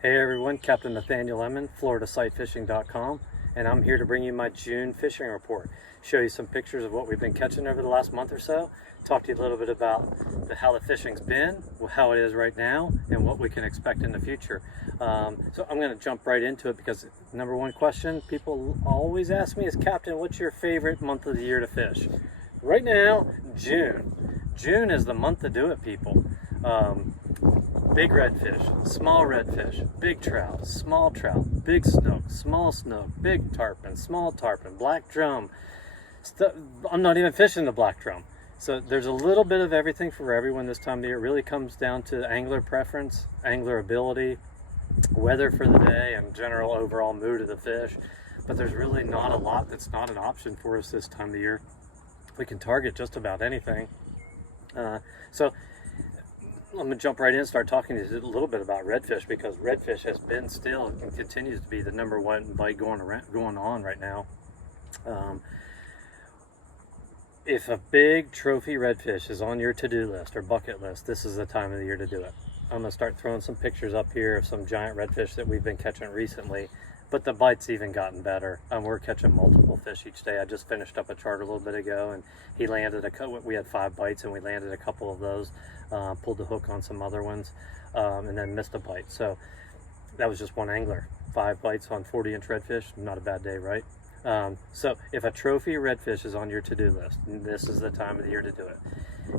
Hey everyone, Captain Nathaniel Lemmon, FloridaSightFishing.com, and I'm here to bring you my June fishing report. Show you some pictures of what we've been catching over the last month or so. Talk to you a little bit about how the fishing's been, how it is right now, and what we can expect in the future. So I'm going to jump right into it because number one question people always ask me is, Captain, what's your favorite month of the year to fish? Right now, June. June is the month to do it, people. Big redfish, small redfish, big trout, big snook, big tarpon, small tarpon, black drum. I'm not even fishing the black drum. So there's a little bit of everything for everyone this time of year. It really comes down to angler preference, angler ability, weather for the day, and general overall mood of the fish. But there's really not a lot that's not an option for us this time of year. We can target just about anything. So I'm going to jump right in and start talking to you a little bit about redfish, because redfish has been still and continues to be the number one bite going on right now. If a big trophy redfish is on your to-do list or bucket list, this is the time of the year to do it. I'm going to start throwing some pictures up here of some giant redfish that we've been catching recently, but the bite's even gotten better. We're catching multiple fish each day. I just finished up a charter a little bit ago, and he landed we had 5 bites, and we landed a couple of those. Pulled the hook on some other ones, and then missed a bite. So that was just one angler. 5 bites on 40-inch redfish, not a bad day, right? So if a trophy redfish is on your to-do list, this is the time of the year to do it.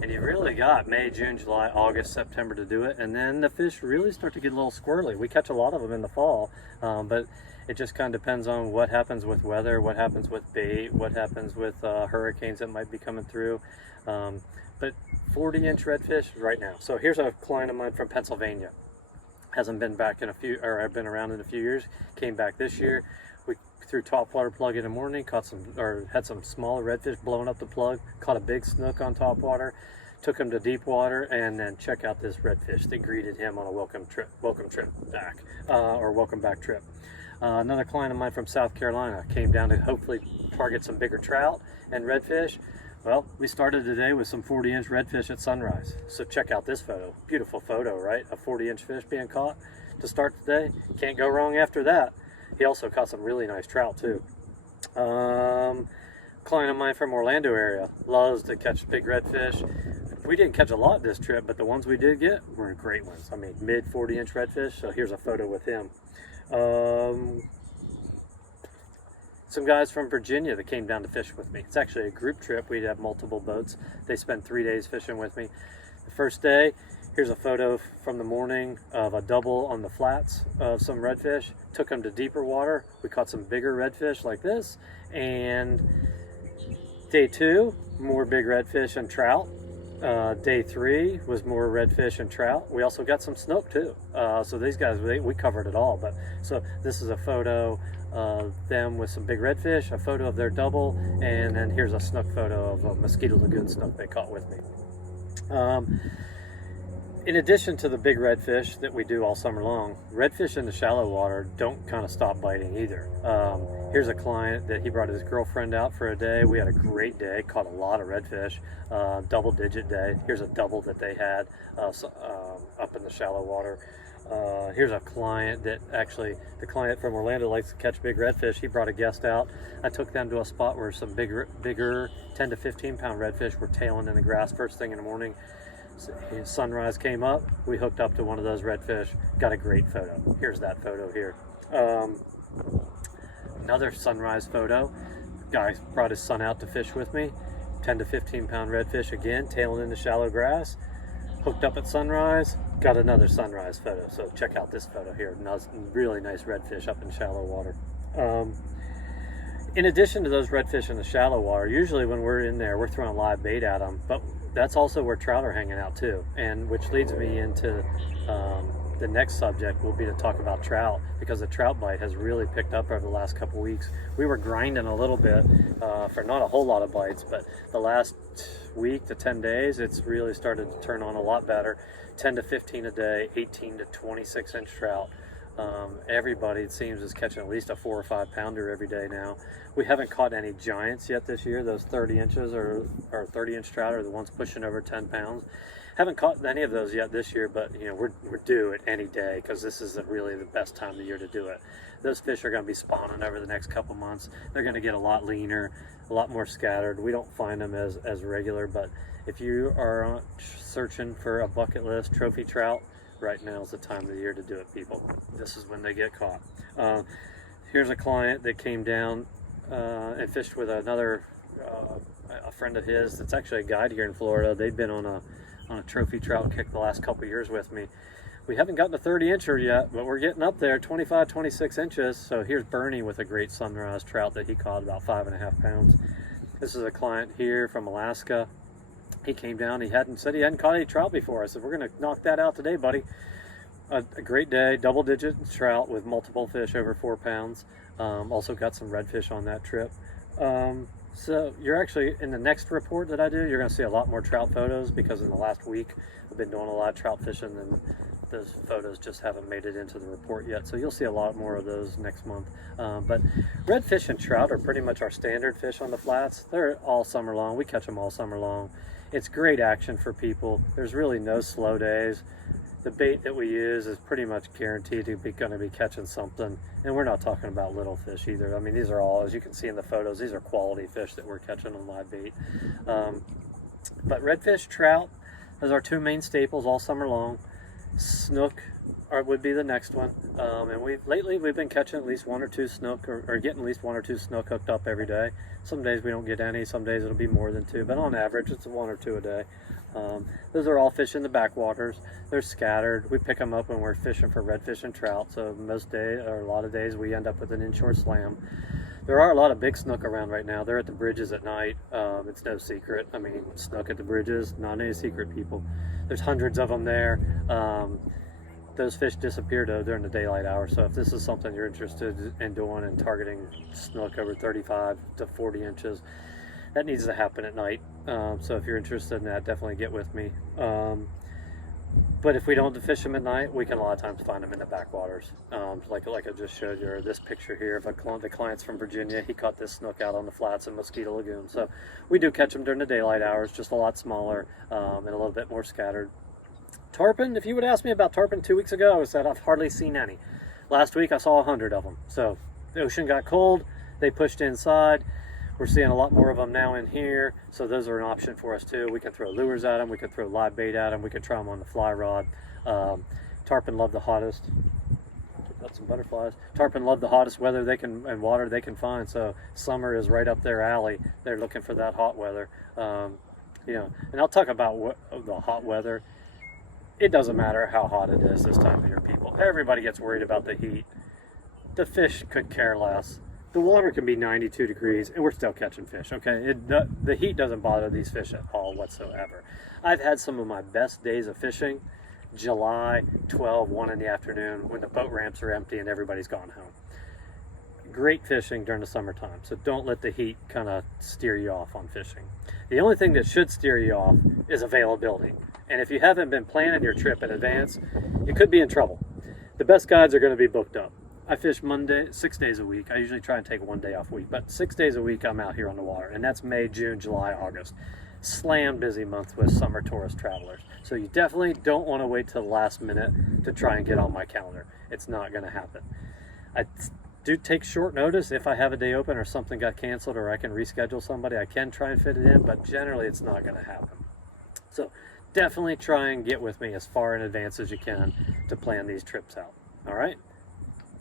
And you really got May, June, July, August, September to do it, and then the fish really start to get a little squirrely. We catch a lot of them in the fall, but it just kind of depends on what happens with weather, what happens with bait, what happens with hurricanes that might be coming through. But 40-inch redfish right now. So here's a client of mine from Pennsylvania. Hasn't been back in I've been around in a few years. Came back this year. We threw topwater plug in the morning, had some small redfish blowing up the plug, caught a big snook on topwater, took him to deep water, and then check out this redfish that greeted him on a welcome back trip. Another client of mine from South Carolina came down to hopefully target some bigger trout and redfish. Well, we started today with some 40-inch redfish at sunrise. So check out this photo. Beautiful photo, right? A 40-inch fish being caught to start today. Can't go wrong after that. He also caught some really nice trout too. Client of mine from Orlando area loves to catch big redfish. We didn't catch a lot this trip, but the ones we did get were great ones. I mean, mid 40-inch redfish. So here's a photo with him. Some guys from Virginia that came down to fish with me. It's actually a group trip. We'd have multiple boats. They spent 3 days fishing with me. The first day, here's a photo from the morning of a double on the flats of some redfish. Took them to deeper water. We caught some bigger redfish like this. And day 2, more big redfish and trout. Day 3 was more redfish and trout. We also got some snook too. So these guys, we covered it all. So this is a photo of them with some big redfish, a photo of their double, and then here's a snook photo of a Mosquito Lagoon snook they caught with me. In addition to the big redfish that we do all summer long, redfish in the shallow water don't kind of stop biting either. Here's a client that he brought his girlfriend out for a day. We had a great day, caught a lot of redfish, double-digit day. Here's a double that they had up in the shallow water. Here's a client that the client from Orlando likes to catch big redfish. He brought a guest out. I took them to a spot where some bigger 10 to 15 pound redfish were tailing in the grass first thing in the morning. Sunrise came up, we hooked up to one of those redfish, got a great photo. Here's that photo here. Another sunrise photo. Guy brought his son out to fish with me. 10 to 15 pound redfish again, tailing in the shallow grass. Hooked up at sunrise, got another sunrise photo. So check out this photo here. Really nice redfish up in shallow water. In addition to those redfish in the shallow water, usually when we're in there, we're throwing live bait at them, but that's also where trout are hanging out too. And which leads me into the next subject will be to talk about trout, because the trout bite has really picked up over the last couple weeks. We were grinding a little bit for not a whole lot of bites, but the last week to 10 days, it's really started to turn on a lot better. 10 to 15 a day, 18 to 26-inch trout. Everybody, it seems, is catching at least a 4 or 5 pounder every day now. We haven't caught any giants yet this year. Those 30 inches or 30-inch trout are the ones pushing over 10 pounds. Haven't caught any of those yet this year, but we're due it any day because this is really the best time of the year to do it. Those fish are going to be spawning over the next couple months. They're going to get a lot leaner, a lot more scattered. We don't find them as regular, but if you are searching for a bucket list trophy trout, right now is the time of the year to do it, people. This is when they get caught. Here's a client that came down and fished with another a friend of his that's actually a guide here in Florida. They've been on a trophy trout kick the last couple years with me. We haven't gotten a 30 incher yet, but we're getting up there, 25, 26 inches. So here's Bernie with a great sunrise trout that he caught, about 5.5 pounds. This is a client here from Alaska. He came down, he said he hadn't caught any trout before. I said, we're gonna knock that out today, buddy. A great day, double-digit trout with multiple fish over 4 pounds. Also got some redfish on that trip. So you're actually, in the next report that I do, you're gonna see a lot more trout photos because in the last week, I've been doing a lot of trout fishing and those photos just haven't made it into the report yet. So you'll see a lot more of those next month. But redfish and trout are pretty much our standard fish on the flats. They're all summer long. We catch them all summer long. It's great action for people. There's really no slow days. The bait that we use is pretty much guaranteed to be going to be catching something. And we're not talking about little fish either. I mean, these are all, as you can see in the photos, these are quality fish that we're catching on live bait. But redfish, trout, those are two main staples all summer long. Snook would be the next one. And lately we've been catching at least 1 or 2 snook or getting at least 1 or 2 snook hooked up every day. Some days we don't get any, some days it'll be more than 2, but on average it's 1 or 2 a day. Those are all fish in the backwaters. They're scattered. We pick them up when we're fishing for redfish and trout. So most days, or a lot of days, we end up with an inshore slam. There are a lot of big snook around right now. They're at the bridges at night. It's no secret. I mean, snook at the bridges, not any secret, people. There's hundreds of them there. Those fish disappear though during the daylight hours. So if this is something you're interested in doing and targeting snook over 35 to 40 inches, that needs to happen at night. So if you're interested in that, definitely get with me. But if we don't fish them at night, we can a lot of times find them in the backwaters. Like I just showed you, or this picture here of the client's from Virginia. He caught this snook out on the flats in Mosquito Lagoon. So we do catch them during the daylight hours, just a lot smaller and a little bit more scattered. Tarpon, if you would ask me about tarpon 2 weeks ago, I would say I've hardly seen any. Last week I saw 100 of them. So the ocean got cold, they pushed inside. We're seeing a lot more of them now in here, so those are an option for us too. We can throw lures at them, we can throw live bait at them, we can try them on the fly rod. Tarpon love the hottest. Got some butterflies. Tarpon love the hottest weather they can and water they can find. So summer is right up their alley. They're looking for that hot weather. And I'll talk about the hot weather. It doesn't matter how hot it is this time of year, people. Everybody gets worried about the heat. The fish could care less. The water can be 92 degrees and we're still catching fish, okay? The heat doesn't bother these fish at all whatsoever. I've had some of my best days of fishing, July 12, 1 in the afternoon, when the boat ramps are empty and everybody's gone home. Great fishing during the summertime, so don't let the heat kind of steer you off on fishing. The only thing that should steer you off is availability. And if you haven't been planning your trip in advance, you could be in trouble. The best guides are going to be booked up. I fish 6 days a week. I usually try and take 1 day off a week, but 6 days a week I'm out here on the water, and that's May, June, July, August. Slam busy month with summer tourist travelers. So you definitely don't want to wait till the last minute to try and get on my calendar. It's not going to happen. I do take short notice if I have a day open or something got canceled or I can reschedule somebody. I can try and fit it in, but generally it's not going to happen. So definitely try and get with me as far in advance as you can to plan these trips out. All right?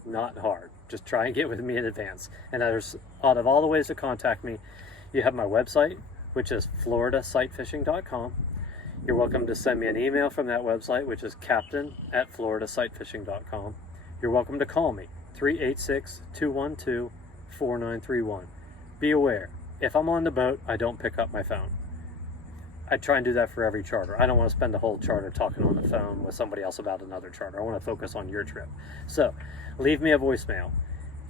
Not hard. Just try and get with me in advance. And there's, out of all the ways to contact me, you have my website, which is floridasightfishing.com. You're welcome to send me an email from that website, which is captain@floridasightfishing.com. You're welcome to call me, 386-212-4931. Be aware, if I'm on the boat, I don't pick up my phone. I try and do that for every charter. I don't want to spend the whole charter talking on the phone with somebody else about another charter. I want to focus on your trip. So leave me a voicemail.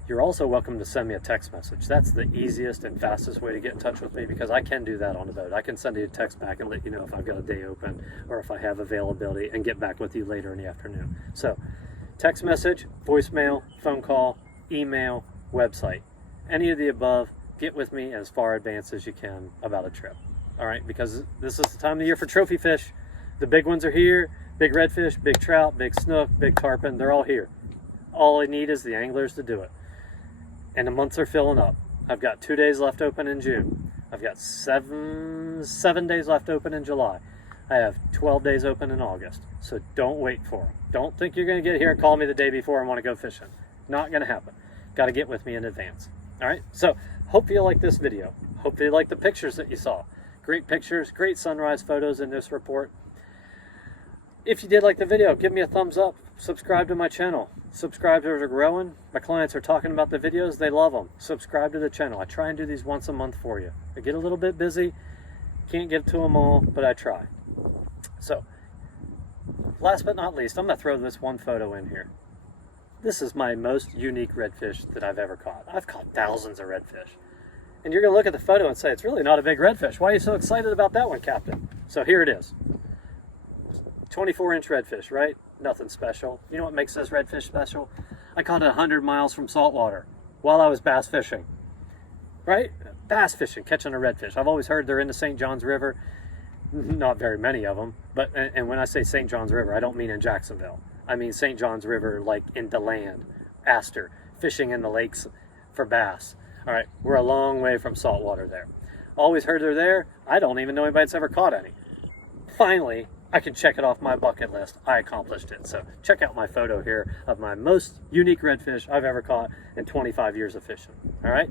You're also welcome to send me a text message. That's the easiest and fastest way to get in touch with me because I can do that on the boat. I can send you a text back and let you know if I've got a day open or if I have availability and get back with you later in the afternoon. So text message, voicemail, phone call, email, website. Any of the above, get with me as far advanced as you can about a trip. All right, because this is the time of the year for trophy fish. The big ones are here. Big redfish, big trout, big snook, big tarpon, they're all here. All I need is the anglers to do it. And the months are filling up. I've got 2 days left open in June. I've got seven days left open in July. I have 12 days open in August. So don't wait for them. Don't think you're going to get here and call me the day before and want to go fishing. Not going to happen. Got to get with me in advance. All right? So hope you like this video. Hope you like the pictures that you saw. Great pictures, great sunrise photos in this report. If you did like the video, give me a thumbs up. Subscribe to my channel. Subscribers are growing. My clients are talking about the videos. They love them. Subscribe to the channel. I try and do these once a month for you. I get a little bit busy. Can't get to them all, but I try. So, last but not least, I'm going to throw this one photo in here. This is my most unique redfish that I've ever caught. I've caught thousands of redfish. And you're going to look at the photo and say, it's really not a big redfish. Why are you so excited about that one, Captain? So here it is. 24-inch redfish, right? Nothing special. You know what makes this redfish special? I caught it 100 miles from saltwater while I was bass fishing. Right? Bass fishing, catching a redfish. I've always heard they're in the St. Johns River. Not very many of them. But and when I say St. Johns River, I don't mean in Jacksonville. I mean St. Johns River like in DeLand, Astor, fishing in the lakes for bass. All right, we're a long way from saltwater there. Always heard they're there. I don't even know anybody that's ever caught any. Finally, I can check it off my bucket list. I accomplished it. So check out my photo here of my most unique redfish I've ever caught in 25 years of fishing. All right.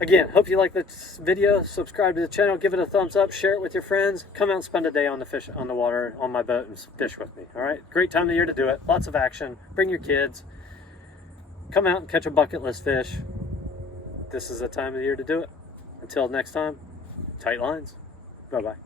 Again, hope you like this video. Subscribe to the channel. Give it a thumbs up. Share it with your friends. Come out and spend a day on the water on my boat and fish with me. All right. Great time of the year to do it. Lots of action. Bring your kids. Come out and catch a bucket list fish. This is the time of the year to do it. Until next time, tight lines. Bye-bye.